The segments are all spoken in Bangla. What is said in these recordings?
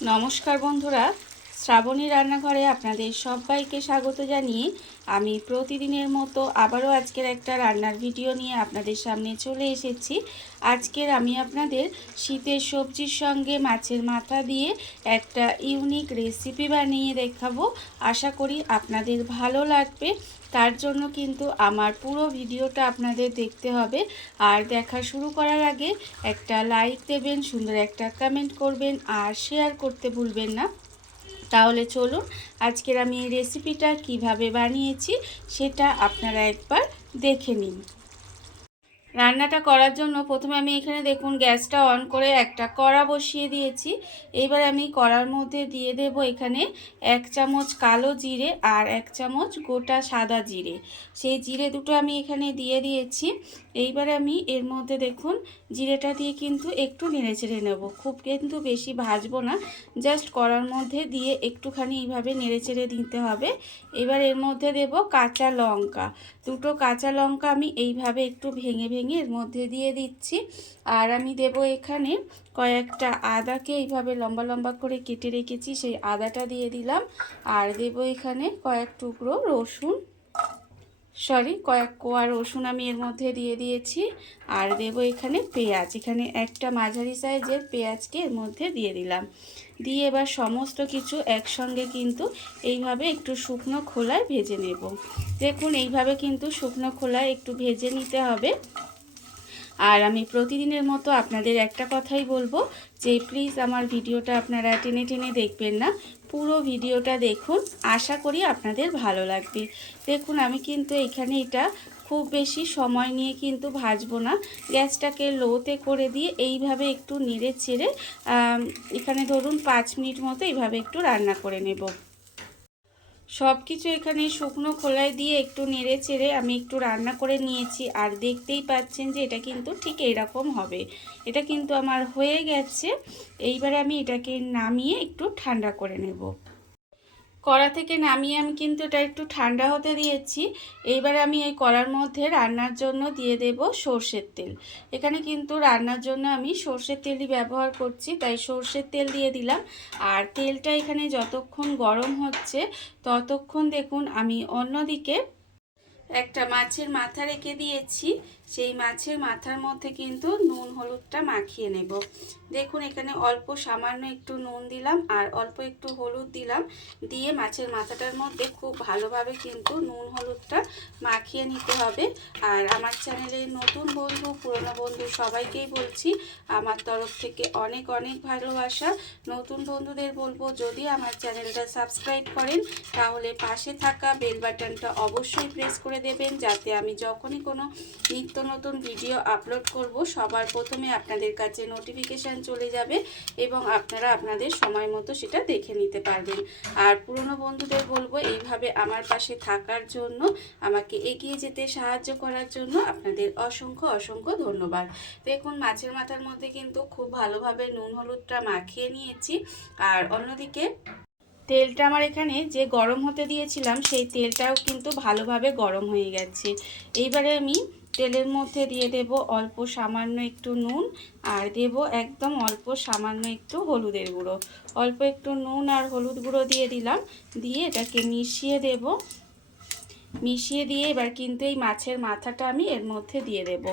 নমস্কার বন্ধুরা, শ্রাবণী রান্নাঘরে আপনাদের সবাইকে স্বাগত জানিয়ে আমি প্রতিদিনের মতো আবারও আজকের একটা রান্নার ভিডিও নিয়ে আপনাদের সামনে চলে এসেছি। আজকের আমি আপনাদের শীতের সবজির সঙ্গে মাছের মাথা দিয়ে একটা ইউনিক রেসিপি বানিয়ে দেখাবো। আশা করি আপনাদের ভালো লাগবে। তার জন্য কিন্তু আমার পুরো ভিডিওটা আপনাদের দেখতে হবে। আর দেখা শুরু করার আগে একটা লাইক দেবেন, সুন্দর একটা কমেন্ট করবেন আর শেয়ার করতে ভুলবেন না। তাহলে চলুন আজকের আমি এই রেসিপিটা কিভাবে বানিয়েছি সেটা আপনারা একবার দেখে নিন। রান্নাটা করার জন্য প্রথমে আমি এখানে দেখুন গ্যাসটা অন করে একটা কড়া বসিয়ে দিয়েছি। এইবার আমি কড়ার মধ্যে দিয়ে দেব এখানে 1 চামচ কালো জিরে আর 1 চামচ গোটা সাদা জিরে। সেই জিরে দুটো আমি এখানে দিয়ে দিয়েছি। এইবারে আমি এর মধ্যে দেখুন জিরেটা দিয়ে কিন্তু একটু নেড়েচেড়ে নেব, খুব কিন্তু বেশি ভাজবো না, জাস্ট কড়ার মধ্যে দিয়ে একটুখানি এইভাবে নেড়েচেড়ে দিতে হবে। এবার এর মধ্যে দেব কাঁচা লঙ্কা, দুটো কাঁচা লঙ্কা আমি এইভাবে একটু ভেঙে ভেঙে এর মধ্যে দিয়ে দিচ্ছি। আর আমি দেব এখানে কয়েকটা আদাকে এইভাবে লম্বা লম্বা করে কেটে রেখেছি, সেই আদাটা দিয়ে দিলাম। আর দেব এখানে কয়েক টুকরো রসুন, কয়েক কোয়া রসুন আমি এর মধ্যে দিয়ে দিয়েছি। আর দেব এখানে পেঁয়াজ, এখানে একটা মাঝারি সাইজের পেঁয়াজকে এর মধ্যে দিয়ে দিলাম। দিয়ে এবার সমস্ত কিছু একসঙ্গে কিন্তু এইভাবে একটু শুকনো খোলায় ভেজে নেব। দেখুন এইভাবে কিন্তু শুকনো খোলায় একটু ভেজে নিতে হবে। আর আমি প্রতিদিনের মতো আপনাদের একটা কথাই বলবো যে প্লিজ আমার ভিডিওটা আপনারা টেনে টেনে দেখবেন না, পুরো ভিডিওটা দেখুন, আশা করি আপনাদের ভালো লাগবে। দেখুন আমি কিন্তু এখানে এটা খুব বেশি সময় নিয়ে কিন্তু ভাজবো না, গ্যাসটাকে লোতে করে দিয়ে এইভাবে একটু নেড়ে চেড়ে এখানে ধরুন 5 মিনিট মতো এইভাবে একটু রান্না করে নেব। সব কিছু এখানে শুকনো খোলায় দিয়ে একটু নেড়ে চেড়ে আমি একটু রান্না করে নিয়েছি। আর দেখতেই পাচ্ছেন যে এটা কিন্তু ঠিক এইরকম হবে। এটা কিন্তু আমার হয়ে গেছে। এইবারে আমি এটাকে নামিয়ে একটু ঠান্ডা করে নেব। কড়া থেকে নামিয়ে আমি কিন্তু এটা একটু ঠান্ডা হতে দিয়েছি। এইবারে আমি এই কড়ার মধ্যে রান্নার জন্য দিয়ে দেব সর্ষের তেল। এখানে কিন্তু রান্নার জন্য আমি সর্ষের তেলই ব্যবহার করছি, তাই সর্ষের তেল দিয়ে দিলাম। আর তেলটা এখানে যতক্ষণ গরম হচ্ছে ততক্ষণ দেখুন আমি অন্যদিকে একটা মাছের মাথা রেখে দিয়েছি। সেই মাছের মাথার মধ্যে কিন্তু নুন হলুদটা মাখিয়ে নেব। দেখুন এখানে অল্প সামান্য একটু নুন দিলাম আর অল্প একটু হলুদ দিলাম, দিয়ে মাছের মাথাটার মধ্যে খুব ভালোভাবে কিন্তু নুন হলুদটা মাখিয়ে নিতে হবে। আর আমার চ্যানেলের নতুন বন্ধু পুরনো বন্ধু সবাইকেই বলছি আমার তরফ থেকে অনেক অনেক ভালোবাসা। নতুন বন্ধুদের বলবো যদি আমার চ্যানেলটা সাবস্ক্রাইব করেন তাহলে পাশে থাকা বেল বাটনটা অবশ্যই প্রেস করে দেবেন, যাতে আমি যখনই কোনো নিত্য নতুন ভিডিও আপলোড করব সবার প্রথমে আপনাদের কাছে নোটিফিকেশান চলে যাবে এবং আপনারা আপনাদের সময় মতো সেটা দেখে নিতে পারবেন। আর পুরনো বন্ধুদের বলবো এইভাবে আমার পাশে থাকার জন্য, আমাকে এগিয়ে যেতে সাহায্য করার জন্য আপনাদের অসংখ্য অসংখ্য ধন্যবাদ। দেখুন মাছের মাথার মধ্যে কিন্তু খুব ভালোভাবে নুন হলুদটা মাখিয়ে নিয়েছি। আর অন্যদিকে তেলটা আমার এখানে যে গরম হতে দিয়েছিলাম সেই তেলটাও কিন্তু ভালোভাবে গরম হয়ে গেছে। এইবারে আমি তেলের মধ্যে দিয়ে দেব অল্প সামান্য একটু নুন আর দেব একদম অল্প সামান্য একটু হলুদের গুঁড়ো। অল্প একটু নুন আর হলুদ গুঁড়ো দিয়ে দিলাম, দিয়ে এটাকে মিশিয়ে দেব। মিশিয়ে দিয়ে এবার কিন্তু এই মাছের মাথাটা আমি এর মধ্যে দিয়ে দেব।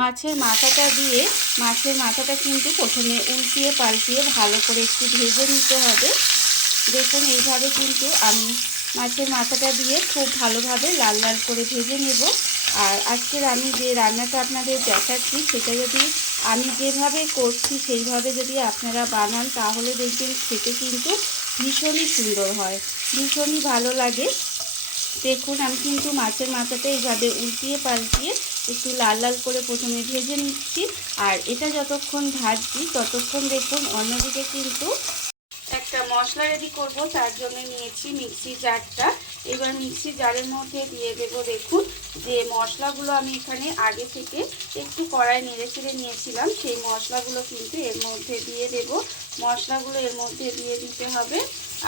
মাছের মাথাটা দিয়ে মাছের মাথাটা কিন্তু প্রথমে উল্টিয়ে পাল্টিয়ে ভালো করে একটু ভেজে নিতে হবে। দেখুন এইভাবে কিন্তু আমি মাছের মাথাটা দিয়ে খুব ভালোভাবে লাল লাল করে ভেজে নেব। আর আজকের আমি যে রান্নাটা আপনাদের দেখাচ্ছি সেটা যদি আমি যেভাবে করছি সেইভাবে যদি আপনারা বানান তাহলে দেখবেন খেতে কিন্তু ভীষণই সুন্দর হয়, ভীষণই ভালো লাগে। দেখুন আমি কিন্তু মাছের মাথাটা এইভাবে উল্টিয়ে পাল্টিয়ে একটু লাল লাল করে প্রথমে ভেজে নিচ্ছি। আর এটা যতক্ষণ ভাজছি ততক্ষণ দেখুন অন্যদিকে কিন্তু একটা মশলা রেডি করব, তার জন্য নিয়েছি মিক্সি জারটা। এবার মিক্সি জারের মধ্যে দিয়ে দেব দেখুন যে মশলাগুলো আমি এখানে আগে থেকে একটু কড়াই নেড়ে ছেড়ে নিয়েছিলাম, সেই মশলাগুলো কিন্তু এর মধ্যে দিয়ে দেব। মশলাগুলো এর মধ্যে দিয়ে দিতে হবে।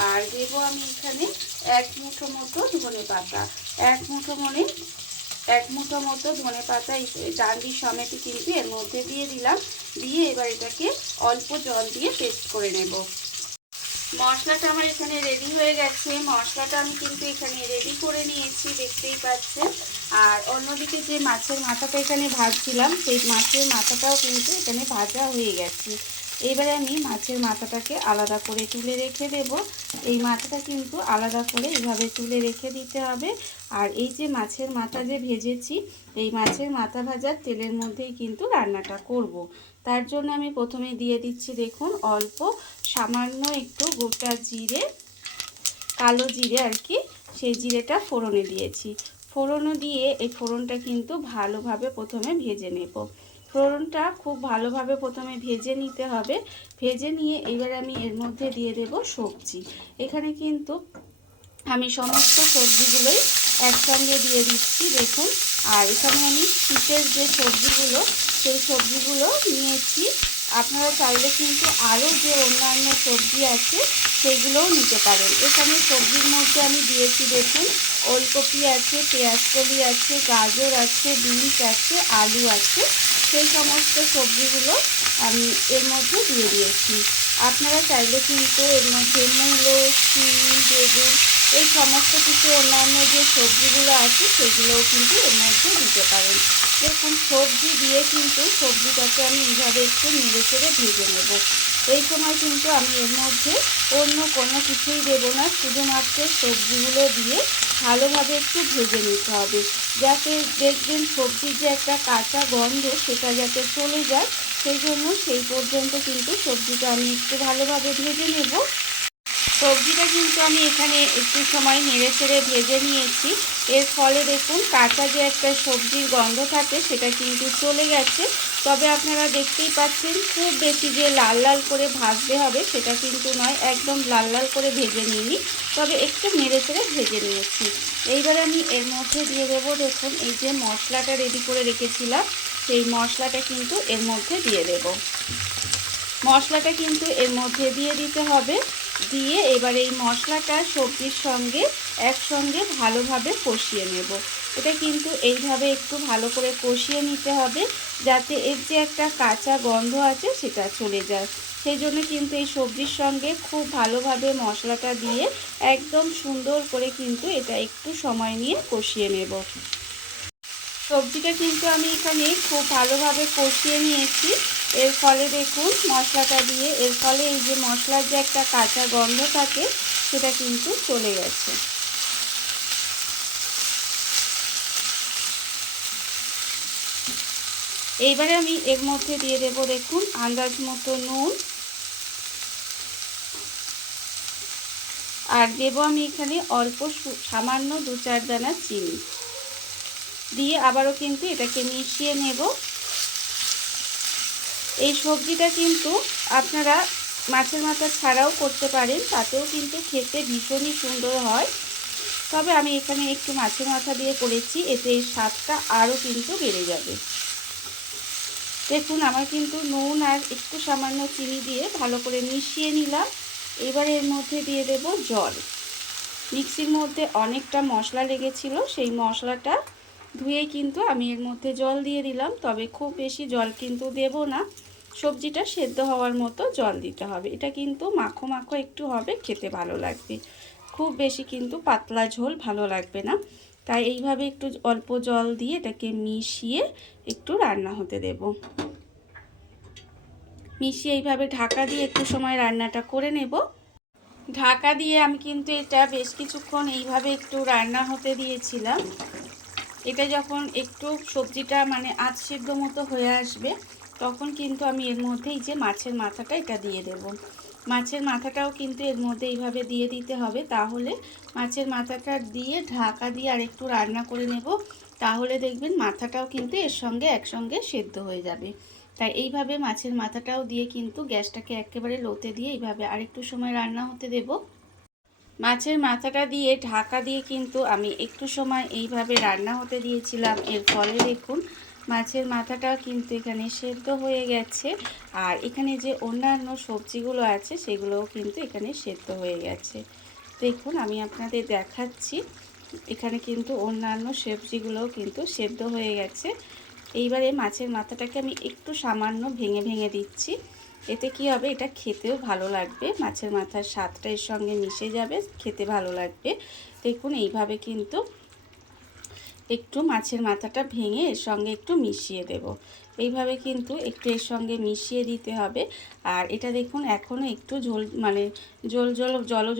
আর দেব আমি এখানে 1 মুঠো মতো ধনে পাতা, 1 মুঠো মতো ধনে পাতা ডান্ডি সমেত কিন্তু এর মধ্যে দিয়ে দিলাম। দিয়ে এবার এটাকে অল্প জল দিয়ে পেস্ট করে নেব। মশলাটা আমার এখানে রেডি হয়ে গেছে। মশলাটা আমি কিন্তু এখানে রেডি করে নিয়েছি, দেখতেই পাচ্ছেন। আর অন্যদিকে যে মাছের মাথাটা এখানে ভাজছিলাম, সেই মাছের মাথাটাও কিন্তু এখানে ভাজা হয়ে গেছে। এবারে আমি মাছের মাথাটাকে আলাদা করে তুলে রেখে দেব। এই মাথাটা কিন্তু আলাদা করে এইভাবে তুলে রেখে দিতে হবে। আর এই যে মাছের মাথা যে ভেজেছি, এই মাছের মাথা ভাজার তেলের মধ্যেই কিন্তু রান্নাটা করব। তার জন্য আমি প্রথমে দিয়ে দিচ্ছি, দেখুন, অল্প সামান্য একটু গোটা জিরে, কালো জিরে আর কি, সেই জিরেটা ফোড়নে দিয়েছি। ফোড়নও দিয়ে এই ফোড়নটা কিন্তু ভালোভাবে প্রথমে ভেজে নেব। ফোড়নটা খুব ভালোভাবে প্রথমে ভেজে নিতে হবে। ভেজে নিয়ে এবার আমি এর মধ্যে দিয়ে দেব সবজি। এখানে কিন্তু আমি সমস্ত সবজিগুলোই একসঙ্গে দিয়ে দিচ্ছি, দেখুন। আর এখানে আমি শীতের যে সবজিগুলো, সেই সবজিগুলো নিয়েছি। আপনারা চাইলে কিন্তু আরও যে অন্যান্য সবজি আছে সেগুলোও নিতে পারেন। এখানে সবজির মধ্যে আমি দিয়েছি, দেখুন, ওলকপি আছে, পেঁয়াজকলি আছে, গাজর আছে, বিনস আছে, আলু আছে। সেই সমস্ত সবজিগুলো আমি এর মধ্যে দিয়ে দিয়েছি। আপনারা চাইলে কিন্তু এর মধ্যে মূলো, শিম, বেগুন, এই সমস্ত কিছু অন্যান্য যে সবজিগুলো আছে সেগুলোও কিন্তু এর মধ্যে দিতে পারেন। দেখুন, সবজি দিয়ে কিন্তু সবজিটাকে আমি এইভাবে একটু নেড়ে চেড়ে ভেজে নেব। এই সময় কিন্তু আমি এর মধ্যে অন্য কোনো কিছুই দেব না, শুধুমাত্র সবজিগুলো দিয়ে ভালোভাবে একটু ভেজে নিতে হবে, যাতে দেখবেন সবজির যে একটা কাঁচা গন্ধ সেটা যাতে চলে যায়। সেই জন্য সেই পর্যন্ত কিন্তু সবজিটা আমি একটু ভালোভাবে ভেজে নেব। সবজিটা কিন্তু আমি এখানে একটু সময় নেড়ে চেড়ে ভেজে নিয়েছি। এর ফলে দেখুন কাঁচা যে একটা সবজির গন্ধ থাকে সেটা কিন্তু চলে গেছে। তবে আপনারা দেখতেই পাচ্ছেন খুব বেশি যে লাল লাল করে ভাজতে হবে সেটা কিন্তু নয়, একদম লাল লাল করে ভেজে নিইনি, তবে একটু নেড়ে চেড়ে ভেজে নিয়েছি। এইবারে আমি এর মধ্যে দিয়ে দেবো, দেখুন, এই যে মশলাটা রেডি করে রেখেছিলাম, সেই মশলাটা কিন্তু এর মধ্যে দিয়ে দেব। মশলাটা কিন্তু এর মধ্যে দিয়ে দিতে হবে। দিয়ে এবার এই মশলাটা সবজির সঙ্গে একসঙ্গে ভালোভাবে কষিয়ে নেব। এটা কিন্তু এইভাবে একটু ভালো করে কষিয়ে নিতে হবে, যাতে এর যে একটা কাঁচা গন্ধ আছে সেটা চলে যায়। সেই জন্য কিন্তু এই সবজির সঙ্গে খুব ভালোভাবে মশলাটা দিয়ে একদম সুন্দর করে কিন্তু এটা একটু সময় নিয়ে কষিয়ে নেব। সবজিটা কিন্তু আমি এখানে খুব ভালোভাবে কষিয়ে নিয়েছি। এর ফলে দেখুন মশলাটা দিয়ে, এর ফলে এই যে মশলার যে একটা কাঁচা গন্ধ থাকে সেটা কিন্তু চলে গেছে। এইবারে আমি এর মধ্যে দিয়ে দেব, দেখুন, আন্দাজ মতো নুন। আর দেব আমি এখানে অল্প সামান্য 2-4 দানা চিনি দিয়ে আবারও কিন্তু এটাকে মিশিয়ে নেব। এই সবজিটা কিন্তু আপনারা মাছের মাথা ছাড়াও করতে পারেন, তাতেও কিন্তু খেতে ভীষণই সুন্দর হয়। তবে আমি এখানে একটু মাছের মাথা দিয়ে করেছি, এতে এই স্বাদটা আরও কিন্তু বেড়ে যাবে। দেখুন আমার কিন্তু নুন আর একটু সামান্য চিনি দিয়ে ভালো করে মিশিয়ে নিলাম। এবার এর মধ্যে দিয়ে দেব জল। মিক্সির মধ্যে অনেকটা মশলা লেগেছিল, সেই মশলাটা ধুয়ে কিন্তু আমি এর মধ্যে জল দিয়ে দিলাম। তবে খুব বেশি জল কিন্তু দেব না, সবজিটা সেদ্ধ হওয়ার মতো জল দিতে হবে। এটা কিন্তু মাখো মাখো একটু হবে, খেতে ভালো লাগবে। খুব বেশি কিন্তু পাতলা ঝোল ভালো লাগবে না। তাই এইভাবে একটু অল্প জল দিয়ে এটাকে মিশিয়ে একটু রান্না হতে দেব। মিশিয়ে এইভাবে ঢাকা দিয়ে একটু সময় রান্নাটা করে নেব। ঢাকা দিয়ে আমি কিন্তু এটা বেশ কিছুক্ষণ এইভাবে একটু রান্না হতে দিয়েছিলাম। এটা যখন একটু সবজিটা মানে আধ সিদ্ধ মতো হয়ে আসবে, তখন কিন্তু আমি এর মধ্যে এই যে মাছের মাথাটা এটা দিয়ে দেব। মাছের মাথাটাও কিন্তু এর মধ্যে এইভাবে দিয়ে দিতে হবে। তাহলে মাছের মাথাটা দিয়ে ঢাকা দিয়ে আর একটু রান্না করে নেব, তাহলে দেখবেন মাথাটাও কিন্তু এর সঙ্গে একসঙ্গে সেদ্ধ হয়ে যাবে। তাই এইভাবে মাছের মাথাটাও দিয়ে কিন্তু গ্যাসটাকে একেবারে লোতে দিয়ে এইভাবে আরেকটু সময় রান্না হতে দেব। মাছের মাথাটা দিয়ে ঢাকা দিয়ে কিন্তু আমি একটু সময় এইভাবে রান্না হতে দিয়েছিলাম। এর ফলে দেখুন মাছের মাথাটাও কিন্তু এখানে সেদ্ধ হয়ে গেছে। আর এখানে যে অন্যান্য সবজিগুলো আছে সেগুলোও কিন্তু এখানে সেদ্ধ হয়ে গেছে। দেখুন আমি আপনাদের দেখাচ্ছি, এখানে কিন্তু অন্যান্য সবজিগুলোও কিন্তু সেদ্ধ হয়ে গেছে। এইবারে মাছের মাথাটাকে আমি একটু সামান্য ভেঙে ভেঙে দিচ্ছি। এতে কি হবে, এটা খেতেও ভালো লাগবে, মাছের মাথার স্বাদটা এর সঙ্গে মিশে যাবে, খেতে ভালো লাগবে। দেখুন এইভাবে কিন্তু একটু মাছের মাথাটা ভেঙে এর সঙ্গে একটু মিশিয়ে দেব। এইভাবে কিন্তু একটু এর সঙ্গে মিশিয়ে দিতে হবে। আর এটা দেখুন এখনও একটু ঝোল মানে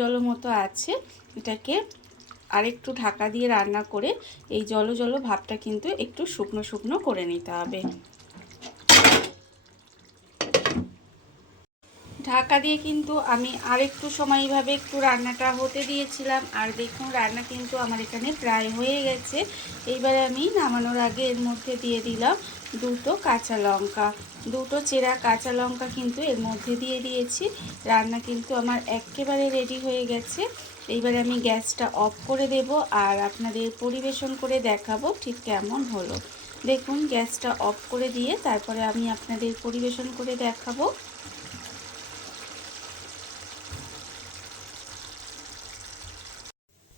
জল মতো আছে। এটাকে আরেকটু ঢাকা দিয়ে রান্না করে এই জল ভাবটা কিন্তু একটু শুকনো শুকনো করে নিতে হবে। ঢাকা দিয়ে কিন্তু আমি আরেকটু সময় এইভাবে একটু রান্নাটা হতে দিয়েছিলাম। আর দেখুন রান্না কিন্তু আমার এখানে প্রায় হয়ে গেছে। এইবারে আমি নামানোর আগে এর মধ্যে দিয়ে দিলাম দুটো কাঁচা লঙ্কা, দুটো চেরা কাঁচা লঙ্কা কিন্তু এর মধ্যে দিয়ে দিয়েছি। রান্না কিন্তু আমার একেবারে রেডি হয়ে গেছে। এইবারে আমি গ্যাসটা অফ করে দেব আর আপনাদের পরিবেশন করে দেখাবো ঠিক কেমন হলো। দেখুন গ্যাসটা অফ করে দিয়ে তারপরে আমি আপনাদের পরিবেশন করে দেখাবো।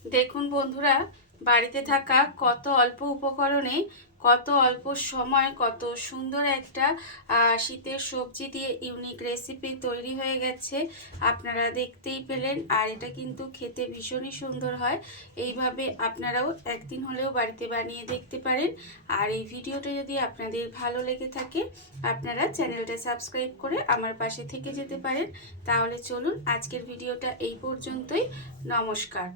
দেখুন বন্ধুরা, বাড়িতে থাকা কত অল্প উপকরণে কত অল্প সময় কত সুন্দর একটা শীতের সবজি দিয়ে ইউনিক রেসিপি তৈরি হয়ে গেছে। আপনারা দেখতেই পেলেন। আর এটা কিন্তু খেতে ভীষণই সুন্দর হয়। এইভাবে আপনারাও একদিন হলেও বাড়িতে বানিয়ে দেখতে পারেন। আর এই ভিডিওটা যদি আপনাদের ভালো লেগে থাকে আপনারা চ্যানেলটা সাবস্ক্রাইব করে আমার পাশে থেকে যেতে পারেন। তাহলে চলুন আজকের ভিডিওটা এই পর্যন্তই। নমস্কার।